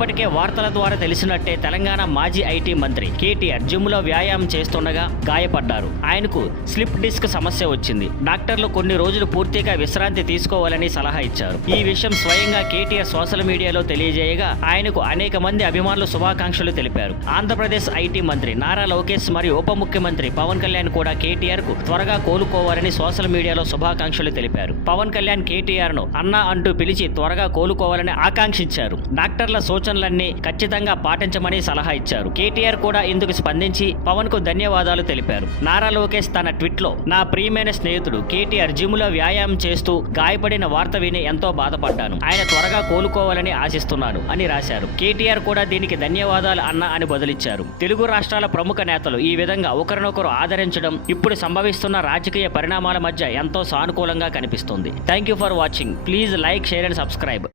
ఇప్పటికే వార్తల ద్వారా తెలిసినట్టే తెలంగాణ మాజీ ఐటీ మంత్రి కేటీఆర్ జిమ్ లో వ్యాయామం చేస్తుండగా గాయపడ్డారు. ఆయనకు స్లిప్ డిస్క్ సమస్య వచ్చింది. డాక్టర్లు కొన్ని రోజులు పూర్తిగా విశ్రాంతి తీసుకోవాలని సలహా ఇచ్చారు. ఈ విషయం స్వయంగా కేటీఆర్ సోషల్ మీడియాలో తెలియజేయగా ఆయనకు అనేక మంది అభిమానులు శుభాకాంక్షలు తెలిపారు. ఆంధ్రప్రదేశ్ ఐటీ మంత్రి నారా లోకేష్ మరియు ఉప ముఖ్యమంత్రి పవన్ కళ్యాణ్ కూడా కేటీఆర్ కు త్వరగా కోలుకోవాలని సోషల్ మీడియాలో శుభాకాంక్షలు తెలిపారు. పవన్ కళ్యాణ్ కేటీఆర్ ను అన్నా అంటూ పిలిచి త్వరగా కోలుకోవాలని ఆకాంక్షించారు. డాక్టర్ల సూచనలన్నీ ఖచ్చితంగా పాటించమని సలహా ఇచ్చారు. కేటీఆర్ కూడా ఇందుకు స్పందించి పవన్ కు ధన్యవాదాలు తెలిపారు. నారా లోకేష్ తన ట్వీట్ లో నా ప్రియమైన స్నేహితుడు కేటీఆర్ జిమ్ లో వ్యాయామం చేస్తూ గాయపడిన వార్త విని ఎంతో బాధపడ్డాను. ఆయన త్వరగా కోలుకోవాలని ఆశిస్తున్నాను అని రాశారు. కేటీఆర్ కూడా దీనికి ధన్యవాదాలు అన్న అని బదులిచ్చారు. తెలుగు రాష్ట్రాల ప్రముఖ నేతలు ఈ విధంగా ఒకరినొకరు ఆదరించడం ఇప్పుడు సంభవిస్తున్న రాజకీయ పరిణామాల మధ్య ఎంతో సానుకూలంగా కనిపిస్తుంది. Thank you for watching. Please like, share and subscribe.